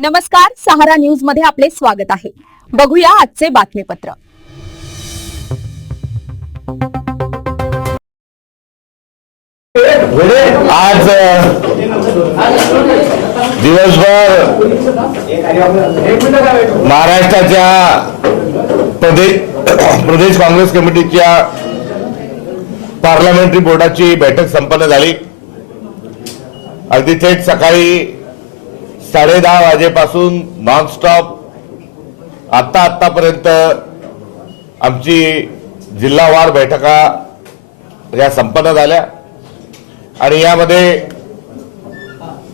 नमस्कार, सहारा न्यूज मध्ये आपले स्वागत आहे। बघूया आजचे बातमीपत्र। आज दिवसभर महाराष्ट्राच्या प्रदेश काँग्रेस कमिटीच्या पार्लमेंटरी बोर्डाची बैठक संपन्न झाली। अगदी थेट सकाळी 10:30 वाजेपासून नॉनस्टॉप आतापर्यंत आमची जिल्हावार बैठका या संपन्न झाल्या आणि यामध्ये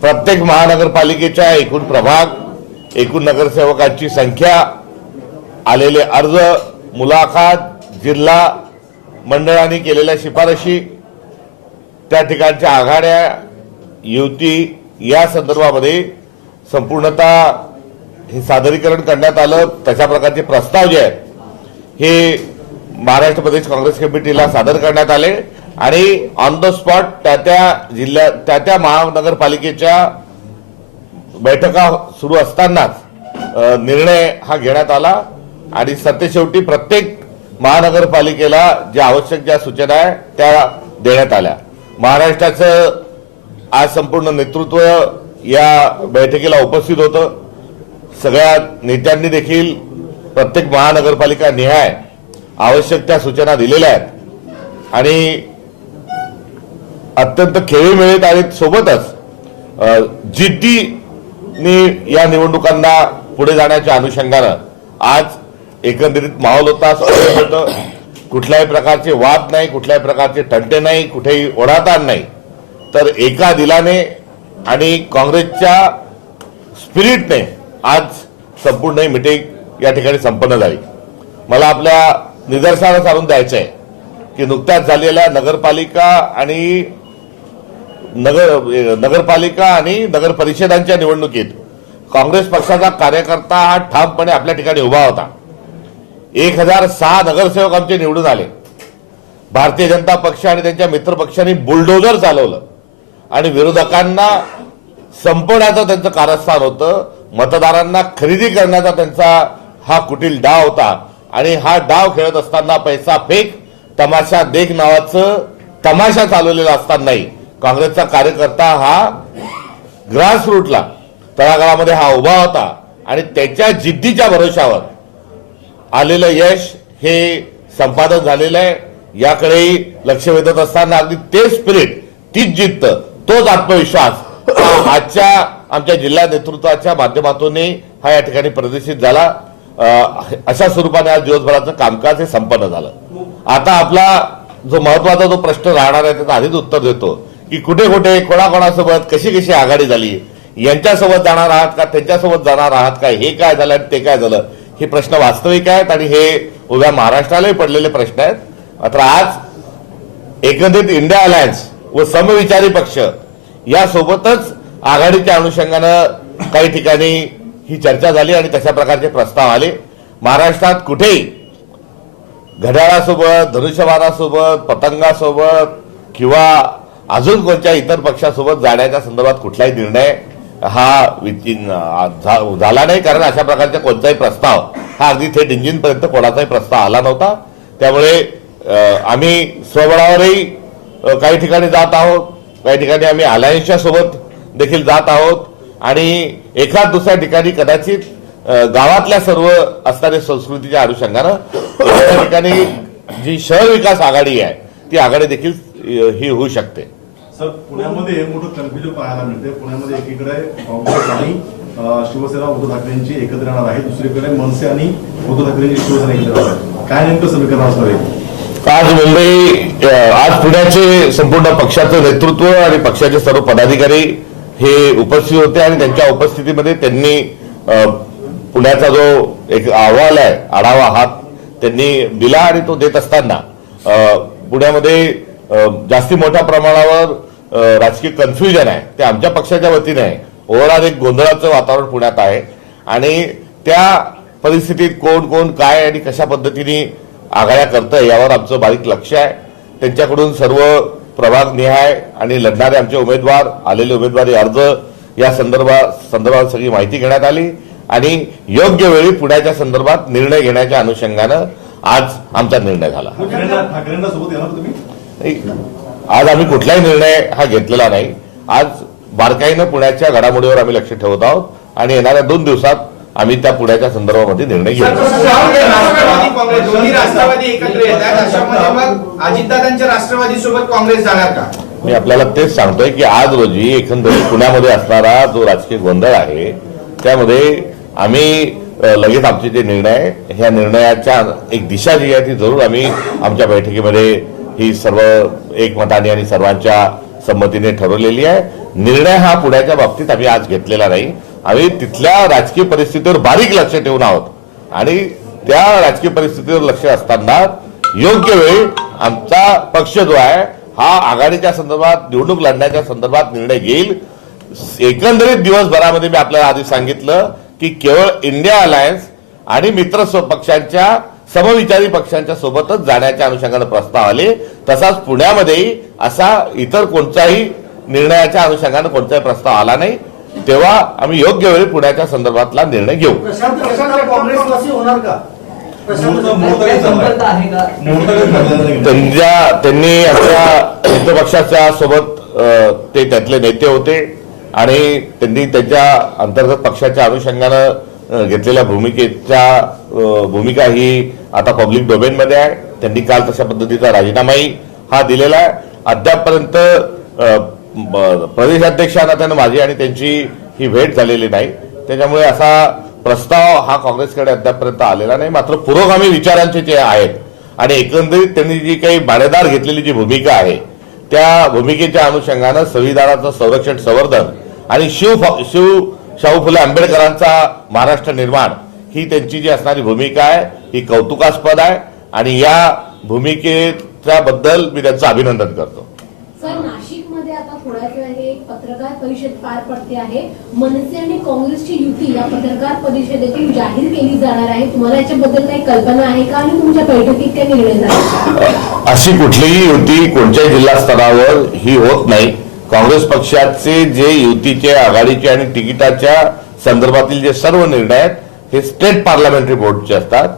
प्रत्येक महानगरपालिकेच्या एकूण प्रभाग, एकूण नगरसेवकांची संख्या, आलेले अर्ज, मुलाखत, जिल्हा मंडळांनी केलेल्या शिफारशी, त्या ठिकाणच्या आघाड्या, युती या संदर्भामध्ये संपूर्णतः हे सादरीकरण करण्यात आलं। तशा प्रकारचे प्रस्ताव जे आहेत हे महाराष्ट्र प्रदेश काँग्रेस कमिटीला सादर करण्यात आले आणि ऑन द स्पॉट त्या जिल्ह्यात त्या महानगरपालिकेच्या बैठका सुरू असतानाच निर्णय हा घेण्यात आला आणि सत्तेशेवटी प्रत्येक महानगरपालिकेला ज्या आवश्यक ज्या सूचना आहेत त्या देण्यात आल्या। महाराष्ट्राचं आज संपूर्ण नेतृत्व या बैठकीला उपस्थित होतं। सगळ्या नेत्यांनी देखील प्रत्येक महानगरपालिका निहाय आवश्यक त्या सूचना दिलेल्या आहेत आणि अत्यंत खेळीमेळीत आणि सोबतच जिद्दीने या निवडणुकांना पुढे जाण्याच्या अनुषंगानं आज एकंदरीत माहोल होता। कुठल्याही प्रकारचे वाद नाही, कुठल्याही प्रकारचे तंटे नाही, कुठेही ओढाताण नाही, तर एका दिलाने आणि काँग्रेसच्या स्पिरिटने आज संपूर्ण ही मीटिंग या ठिकाणी संपन्न झाली। मला आपल्या निदर्शनास आणून द्यायचं आहे की नुकत्याच झालेल्या नगरपालिका आणि नगर परिषदांच्या निवडणुकीत काँग्रेस पक्षाचा कार्यकर्ता हा ठामपणे आपल्या ठिकाणी उभा होता। 1006 नगरसेवक आमचे निवडून आले। भारतीय जनता पक्ष आणि त्यांच्या मित्र पक्षांनी बुलडोजर चालवलं आणि विरोधकांना संपवण्याचं त्यांचं कारस्थान होतं। मतदारांना खरेदी करण्याचा त्यांचा हा कुटील डाव होता आणि हा डाव खेळत असताना पैसा फेक तमाशा देख नावाचं तमाशा चालवलेला असतानाही काँग्रेसचा कार्यकर्ता हा ग्रासरूटला तळागाळामध्ये हा उभा होता आणि त्याच्या जिद्दीच्या भरोशावर आलेलं यश हे संपादन झालेलं आहे। याकडेही लक्ष वेधत असताना अगदी ते स्पिरिट, तीच जिद्द, तोच आत्मविश्वास आजच्या आमच्या जिल्हा नेतृत्वाच्या माध्यमातून हा या ठिकाणी प्रदर्शित झाला। अशा स्वरूपाने आज दिवसभराचं कामकाज हे संपन्न झालं। आता आपला जो महत्वाचा जो प्रश्न राहणार आहे त्याचं आधीच उत्तर देतो की कुठे कुठे कोणाकोणासोबत कशी कशी आघाडी झाली, यांच्यासोबत जाणार आहात का, त्यांच्यासोबत जाणार आहात का, हे काय झालं आणि ते काय झालं, हे प्रश्न वास्तविक आहेत आणि हे उभ्या महाराष्ट्रालाही पडलेले प्रश्न आहेत। मात्र आज एकंदरीत इंडिया अलायन्स व समविचारी पक्ष यासोबतच आघाडीच्या अनुषंगानं काही ठिकाणी ही चर्चा झाली आणि तशा प्रकारचे प्रस्ताव आले। महाराष्ट्रात कुठेही घड्याळासोबत, धनुष्यबाणासोबत, पतंगासोबत किंवा अजून कोणत्या इतर पक्षासोबत जाण्याच्या संदर्भात कुठलाही निर्णय हा झाला नाही, कारण अशा प्रकारचा कोणताही प्रस्ताव हा अगदी थेट इंजिनपर्यंत कोणाचाही प्रस्ताव आला नव्हता। त्यामुळे आम्ही स्वबळावरही काही ठिकाणी जात आहोत, काही ठिकाणी आम्ही अलायन्सच्या सोबत देखील जात आहोत आणि एखाद दुसऱ्या ठिकाणी कदाचित गावातल्या सर्व असणाऱ्या संस्कृतीच्या अनुषंगानं त्या ठिकाणी जी शहर विकास आघाडी आहे ती आघाडी देखील ही होऊ शकते। सर, पुण्यामध्ये मोठं कन्फ्युजन पाहायला मिळते। पुण्यामध्ये एकीकडे काँग्रेस आणि शिवसेना उद्धव ठाकरेंची एकत्र येणार आहे, दुसरीकडे मनसे आणि उद्धव ठाकरेंची शिवसेना एकत्र येणार आहे। काय नेमकं समीकरण असणार आहे? आज पुण्याचे संपूर्ण पक्षाचं नेतृत्व आणि पक्षाचे सर्व पदाधिकारी हे उपस्थित होते आणि त्यांच्या उपस्थितीमध्ये त्यांनी पुण्याचा जो एक अहवाल आहे, आढावा हा त्यांनी दिला आणि तो देत असताना पुण्यामध्ये जास्ती मोठ्या प्रमाणावर राजकीय कन्फ्युजन आहे ते आमच्या पक्षाच्या वतीने आहे। ओव्हरऑल एक गोंधळाचं वातावरण पुण्यात आहे आणि त्या परिस्थितीत कोण कोण काय आणि कशा पद्धतीने आघाड्या करतंय यावर आमचं बारीक लक्ष आहे। त्यांच्याकडून सर्व प्रभाग निहाय आणि लढणारे आमचे उमेदवार, आलेले उमेदवारी अर्ज या संदर्भात सगळी माहिती घेण्यात आली आणि योग्य वेळी पुण्याच्या संदर्भात निर्णय घेण्याच्या अनुषंगानं आज आमचा निर्णय झाला. ठाकरेंना सोबत येणार तुम्ही? नाही, आज आम्ही कुठलाही निर्णय हा घेतलेला नाही. आज बारकाईनं पुण्याच्या घडामोडीवर आम्ही लक्ष ठेवत आहोत आणि येणाऱ्या 2 दिवसात आम्ही त्या पुण्याच्या संदर्भामध्ये निर्णय घेऊ. राष्ट्रवादी काँग्रेस दोन्ही राष्ट्रवादी एकत्र येतात, अशामध्ये मग अजितदादांच्या राष्ट्रवादी सोबत काँग्रेस जाणार का? मी आपल्याला तेच सांगतोय की आज रोजी एकंदरीत पुण्यामध्ये असणारा जो राजकीय गोंधळ आहे त्यामध्ये आम्ही लगेच आमचे जे निर्णय ह्या निर्णयाच्या एक दिशा जी आहे ती जरूर आम्ही आमच्या बैठकीमध्ये ही सर्व एकमताने आणि सर्वांच्या संमतीने ठरवलेली आहे. निर्णय हा पुण्याच्या बाबतीत आम्ही आज घेतलेला नाही. आम्ही तिथल्या राजकीय परिस्थितीवर बारीक लक्ष ठेवून आहोत आणि त्या राजकीय परिस्थितीवर लक्ष असताना योग्य वेळी आमचा पक्ष जो आहे हा आघाडीच्या संदर्भात निवडणूक लढण्याच्या संदर्भात निर्णय घेईल. एकंदरीत दिवसभरामध्ये मी आपल्याला आधी सांगितलं की केवळ इंडिया अलायन्स आणि मित्र पक्षांच्या समविचारी पक्षांच्या सोबतच जाण्याच्या अनुषंगाने प्रस्ताव आले. तसाच पुण्यामध्येही असा इतर कोणताही निर्णयाच्या अनुषंगाने कोणताही प्रस्ताव आला नाही. तेव्हा आम्ही योग्य वेळी पुण्याच्या संदर्भातला निर्णय घेऊ. काँग्रेसवासी होणार का? त्यांनी आमच्या मित्रपक्षाच्या सोबत ते त्यातले नेते होते आणि त्यांनी त्यांच्या अंतर्गत पक्षाच्या अनुषंगानं घेतलेल्या भूमिका ही आता पब्लिक डोमेनमध्ये आहे. त्यांनी काल तशा पद्धतीचा राजीनामाही हा दिलेला आहे. अद्यापपर्यंत प्रदेशाध्यक्षांना त्यांना माझी आणि त्यांची ही भेट झालेली नाही. त्याच्यामुळे असा प्रस्ताव हा काँग्रेसकडे अद्यापपर्यंत आलेला नाही. मात्र पुरोगामी विचारांचे जे आहेत आणि एकंदरीत त्यांनी जी काही बाणेदार घेतलेली जी भूमिका आहे त्या भूमिकेच्या अनुषंगानं संविधानाचं संरक्षण संवर्धन आणि शाहू फुले आंबेडकरांचा महाराष्ट्र निर्माण ही त्यांची जी असणारी भूमिका आहे ही कौतुकास्पद आहे आणि या भूमिकेच्या बद्दल मी त्यांचं अभिनंदन करतो. सर, नाशिकमध्ये आता थोड्याच वेळाने एक पत्रकार परिषद पार पडते आहे. मनसे आणि काँग्रेसची युती या पत्रकार परिषदेतून जाहीर केली जाणार आहे. तुम्हाला याच्याबद्दल काही कल्पना आहे का आणि तुमच्या बैठकीत काय निर्णय झाला? अशी कुठलीही युती कोणत्याही जिल्हा स्तरावर ही होत नाही. काँग्रेस पक्षाचे जे युतीचे आघाडीचे आणि तिकिटाच्या संदर्भातील जे सर्व निर्णय आहेत हे स्टेट पार्लमेंटरी बोर्डचे असतात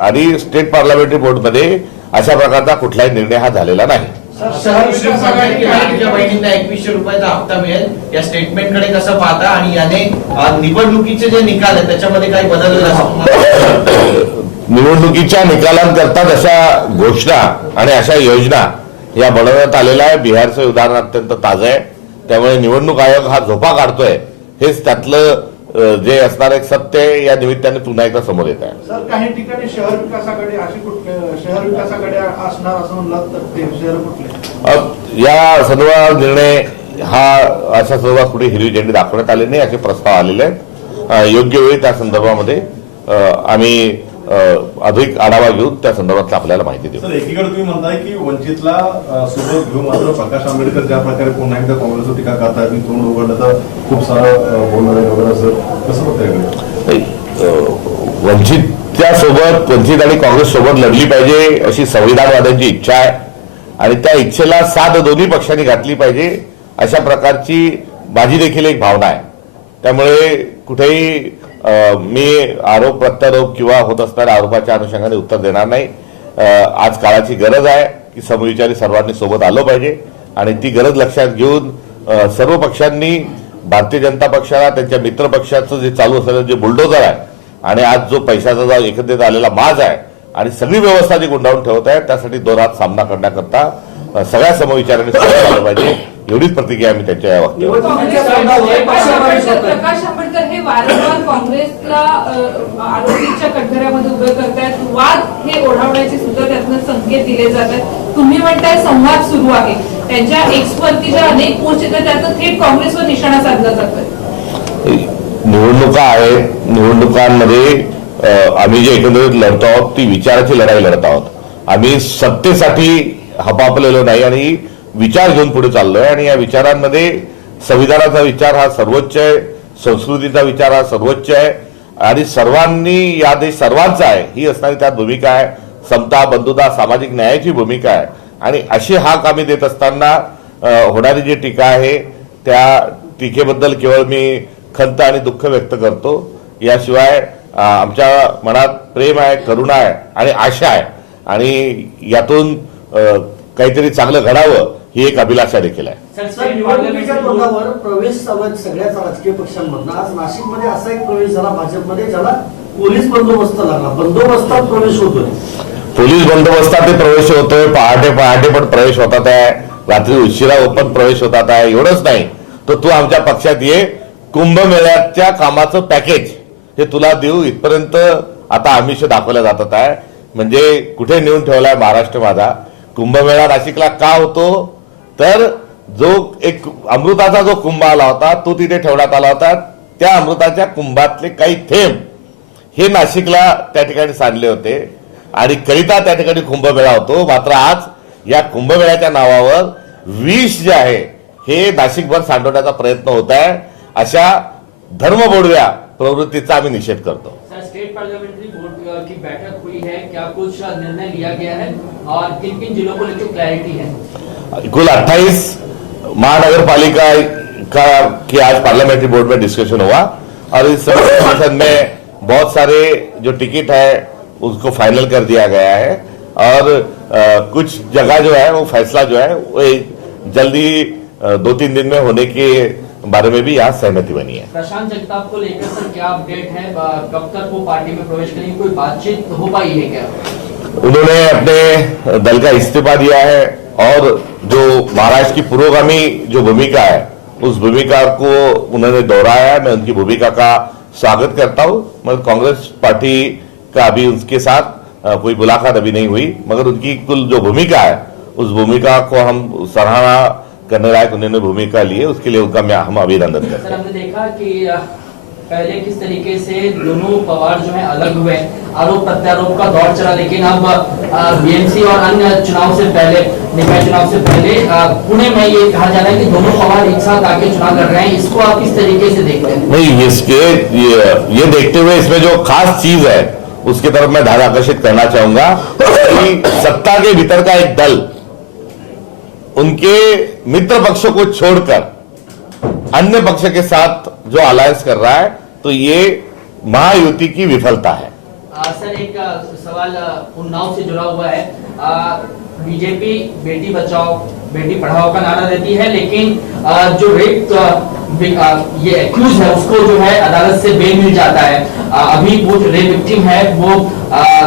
आणि स्टेट पार्लमेंटरी बोर्डमध्ये अशा प्रकारचा कुठलाही निर्णय हा झालेला नाही. तुझ्या बहिणींना 2100 रुपयाचा हप्ता मिळेल या स्टेटमेंटकडे कसं पाहता आणि याने निवडणुकीचे जे निकाल आहेत त्याच्यामध्ये काही बदल निवडणुकीच्या निकालांकरता अशा घोषणा आणि अशा योजना या बनवण्यात आलेल्या आहे. बिहारचं उदाहरण अत्यंत ताजं आहे. त्यामुळे निवडणूक आयोग हा झोपा काढतोय हेच त्यातलं जे असणार एक सत्य या निमित्ताने पुन्हा एकदा समोर येत आहे. सर, काही ठिकाणी शहर विकासाकडे शहर विकासाकडे असणार असं म्हणलं तर ते शहर कुठले? या संदर्भात निर्णय हा अशा संदर्भात कुठे हिरवी झेंडी दाखवण्यात आले नाही असे प्रस्ताव आलेले आहेत. योग्य वेळी त्या संदर्भामध्ये आम्ही अधिक आढावा घेऊन त्या संदर्भातला आपल्याला माहिती देऊ. सर, एकीकडे तुम्ही म्हणताय की वंचितला सोबत घेऊन मात्र प्रकाश आंबेडकर ज्या प्रकारे पुन्हा एकदा काँग्रेसवर टीका करतायत, मी तोंड उघडलं तर खूप सारं बोलणार आहे वगैरे, सर कसं बघताय? वंचित आणि काँग्रेस सोबत लढली पाहिजे अशी संविधानवाद्यांची इच्छा आहे आणि त्या इच्छेला साथ दोन्ही पक्षांनी घातली पाहिजे अशा प्रकारची माझी देखील एक भावना आहे. त्यामुळे कुठेही मी आरोप प्रत्यारोप किंवा होत असणाऱ्या आरोपाच्या अनुषंगाने उत्तर देणार नाही. आज काळाची गरज आहे की समविचारी सर्वांनी सोबत आलं पाहिजे आणि ती गरज लक्षात घेऊन सर्व पक्षांनी भारतीय जनता पक्षाला त्यांच्या मित्र पक्षाचं जे चालू असलेलं जे बुलडोजर आहे आणि आज जो पैशाचा जो एकत्रित आलेला माज आहे आणि सगळी व्यवस्था जी गुंडाळून ठेवत आहे त्यासाठी दोरात सामना करण्याकरता सगळ्या समविचारांनी सोबत आलं पाहिजे एवढीच प्रतिक्रिया मी त्यांच्या या वक्तव्यात. प्रकाश आंबेडकर हे वारंवार काँग्रेसला आरोपीच्या कटघऱ्यामध्ये उभे करतायत. वाद हे ओढावण्याचे सुद्धा त्यातनं संकेत दिले जात आहेत. तुम्ही म्हणताय संवाद सुरू आहे. त्यांच्या एक्सवरती ज्या अनेक पोस्ट येतात त्यातनं थेट काँग्रेसवर निशाणा साधला जातोय. निवडणुका आहेत. निवडणुकांमध्ये आम्ही जे एकंदरीत लढतो आहोत ती विचाराची लढाई लढत आहोत. आम्ही सत्तेसाठी हपापलेलो नाही आणि विचार घेऊन पुढे चाललोय आणि या विचारांमध्ये संविधानाचा विचार हा सर्वोच्च आहे, संस्कृतीचा विचार हा सर्वोच्च आहे आणि सर्वांनी या देश सर्वांचा आहे ही असणारी त्यात भूमिका आहे. समता, बंधुता, सामाजिक न्यायाची भूमिका आहे आणि अशी हाक आम्ही देत असताना होणारी जी टीका आहे त्या टीकेबद्दल केवळ मी खंत आणि दुःख व्यक्त करतो. याशिवाय आमच्या मनात प्रेम आहे, करुणा आहे आणि आशा आहे आणि यातून काहीतरी चांगलं घडावं ही एक अभिलाषा देखील आहे. सर, निवडणुकीच्या तोंडावर प्रवेश सगळ्याच राजकीय पक्षांमधून आज नाशिकमध्ये असा एक प्रवेश झाला भाजपमध्ये, ज्याला पोलीस बंदोबस्त लागला. बंदोबस्तात प्रवेश होतोय. पोलीस बंदोबस्तात ते प्रवेश होतोय, पहाटे पहाटे पण प्रवेश होतात आहे, रात्री उशिरा पण प्रवेश होतात आहे. एवढंच नाही तर तू आमच्या पक्षात ये, कुंभमेळ्याच्या कामाचं पॅकेज हे तुला देऊ इथपर्यंत आता आमिष दाखवल्या जातात आहे. म्हणजे कुठे नेऊन ठेवलाय महाराष्ट्र माझा. कुंभमेळा नाशिकला का होतो तर जो एक अमृताचा जो कुंभ आला होता तो तिथे ठेवण्यात आला होता. त्या अमृताच्या कुंभातले काही थेंब हे नाशिकला त्या ठिकाणी सांडले होते आणि करिता त्या ठिकाणी कुंभमेळा होतो. मात्र आज या कुंभमेळ्याच्या नावावर विष जे आहे हे नाशिकभर सांडवण्याचा प्रयत्न होत आहे. अशा धर्मबोडव्या प्रवृत्तीचा आम्ही निषेध करतो. सर, स्टेट पार्लियामेंट्री बोर्ड की बैठक हुई है, क्या कुछ निर्णय लिया गया है और किन किन जिलों को लेकर क्लैरिटी है? कुल 28 महानगर पालिका का की आज पार्लियामेंट्री बोर्ड में डिस्कशन हुआ और इस सेशन में बहुत सारे जो टिकट है उसको फाइनल कर दिया गया है और कुछ जगह जो है वो फैसला जो है वो जल्दी 2-3 दिन में होने के बारे में भी यहाँ सहमति बनी है. प्रशांत जगताप को लेकर सर क्या अपडेट है? कब तक वो पार्टी में प्रवेश करेंगे? कोई बातचीत हो पाई है क्या? उन्होंने अपने दल का इस्तीफा दिया है और जो महाराष्ट्र की पुरोगामी जो भूमिका है उस भूमिका को उन्होंने दोहराया है. मैं उनकी भूमिका का स्वागत करता हूं. मगर कांग्रेस पार्टी का अभी उसके साथ कोई मुलाकात अभी नहीं हुई, मगर उनकी कुल जो भूमिका है उस भूमिका को हम सराहना करने लायक उन्होंने भूमिका ली है, उसके लिए उनका हम अभिनंदन करते हैं. सर, हमने देखा कि पहले किस तरीके से दोनों पवार जो है अलग हुए, आरोप प्रत्यारोप का दौर चला, लेकिन अब बीएमसी और अन्य चुनाव से पहले, निकाय चुनाव से पहले पुणे में ये कहा जा रहा है कि दोनों पवार एक साथ आके चुनाव लड़ रहे हैं. इसको आप किस तरीके से देखते हैं? नहीं, इसके ये देखते हुए इसमें जो खास चीज है उसकी तरफ मैं ध्यान आकर्षित करना चाहूंगा कि सत्ता के भीतर का एक दल उनके मित्र पक्षों को छोड़कर अन्य पक्ष के साथ जो अलायंस कर रहा है तो ये महायुति की विफलता है. सर, एक सवाल उन्नाव से जुड़ा हुआ है. बीजेपी बेटी बचाओ बेटी पढ़ाओ का नारा देती है, लेकिन जो रेप ये एक्यूज है उसको जो है अदालत से बेल मिल जाता है. अभी वो जो रेप विक्टिम है वो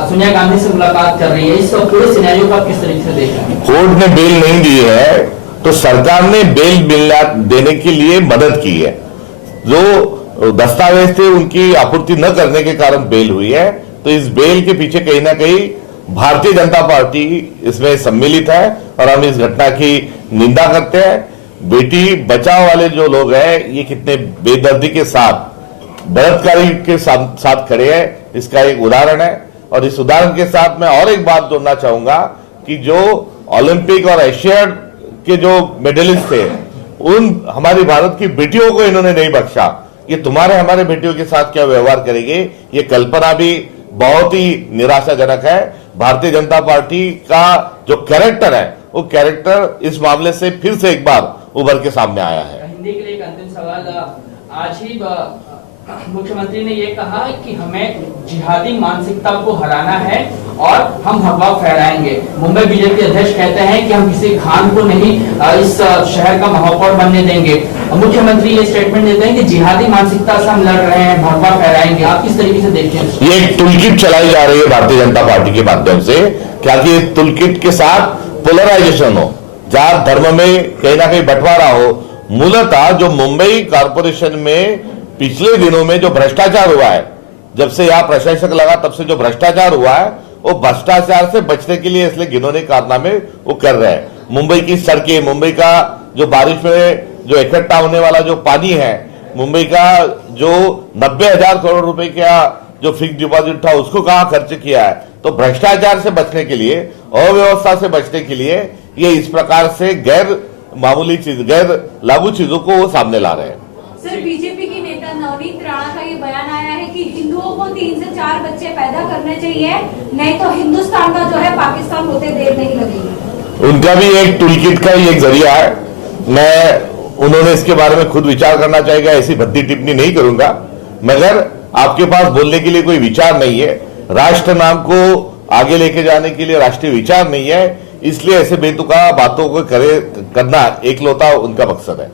सोनिया गांधी से मुलाकात कर रही है. इस पूरे सिनेरियो को आप किस तरीके से देख रहे हैं? कोर्ट ने बेल नहीं दी है तो सरकार ने बेल देने के लिए मदद की है. जो दस्तावेज थे उनकी आपूर्ति न करने के कारण बेल हुई है. तो इस बेल के पीछे कहीं ना कहीं भारतीय जनता पार्टी इसमें सम्मिलित है और हम इस घटना की निंदा करते हैं. बेटी बचाओ वाले जो लोग हैं ये कितने बेदर्दी के साथ बलात्कारी के साथ खड़े हैं इसका एक उदाहरण है. और इस उदाहरण के साथ मैं और एक बात जोड़ना चाहूंगा कि जो ओलंपिक और एशियाड के जो मेडलिस्ट थे उन हमारी भारत की बेटियों को इन्होंने नहीं बख्शा. ये तुम्हारे हमारे बेटियों के साथ क्या व्यवहार करेंगे, ये कल्पना भी बहुत ही निराशाजनक है. भारतीय जनता पार्टी का जो कैरेक्टर है वो कैरेक्टर इस मामले से फिर से एक बार उभर के सामने आया है. हिंदी के लिए एक अंतिम सवाल. आज ही मुख्यमंत्री ने ये कहा कि हमें जिहादी मानसिकता को हराना है और हम भगवा फहराएंगे. मुंबई बीजेपी अध्यक्ष कहते हैं कि हम किसी खान को नहीं इस शहर का महापौर बनने देंगे. मुख्यमंत्री ये स्टेटमेंट देते हैं कि जिहादी मानसिकता से हम लड़ रहे हैं, भगवा फहराएंगे. आप किस तरीके से देखते हैं? ये एक टूलकिट चलाई जा रही है भारतीय जनता पार्टी के माध्यम से, क्या कि इस टूलकिट के साथ पोलराइजेशन हो, जात धर्म में कहीं ना कहीं बंटवारा हो. मूलतः जो मुंबई कॉर्पोरेशन में पिछले दिनों में जो भ्रष्टाचार हुआ है, जब से यहाँ प्रशासक लगा तब से जो भ्रष्टाचार हुआ है वो भ्रष्टाचार से बचने के लिए इसलिए घिनौने कारनामे वो कर रहे हैं. मुंबई की सड़कें, मुंबई का जो बारिश में जो इकट्ठा होने वाला जो पानी है, मुंबई का जो 90,000 करोड़ रुपए का जो फिक्स डिपॉजिट था उसको कहां खर्च किया है. तो भ्रष्टाचार से बचने के लिए, अव्यवस्था से बचने के लिए ये इस प्रकार से गैर मामूली चीज, गैर लागू चीजों को वो सामने ला रहे हैं. सर, बीजेपी की नेता नवनीत राणा का ये बयान आया है कि हिंदुओं को 3 से 4 बच्चे पैदा करने चाहिए, नहीं तो हिंदुस्तान का जो है पाकिस्तान होते देर नहीं लगेगी. उनका भी एक टूलकिट का ही एक जरिया है. मैं उन्होंने इसके बारे में खुद विचार करना चाहिए, ऐसी भद्दी टिप्पणी नहीं करूंगा, मगर आपके पास बोलने के लिए कोई विचार नहीं है, राष्ट्र नाम को आगे लेके जाने के लिए राष्ट्रीय विचार नहीं है, इसलिए ऐसे बेतुका बातों को करना एकलौता उनका मकसद है।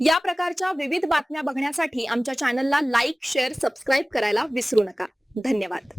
या प्रकारच्या विविध बातम्या बघण्यासाठी आमच्या चॅनलला लाईक, शेअर, सबस्क्राईब करायला विसरू नका. धन्यवाद.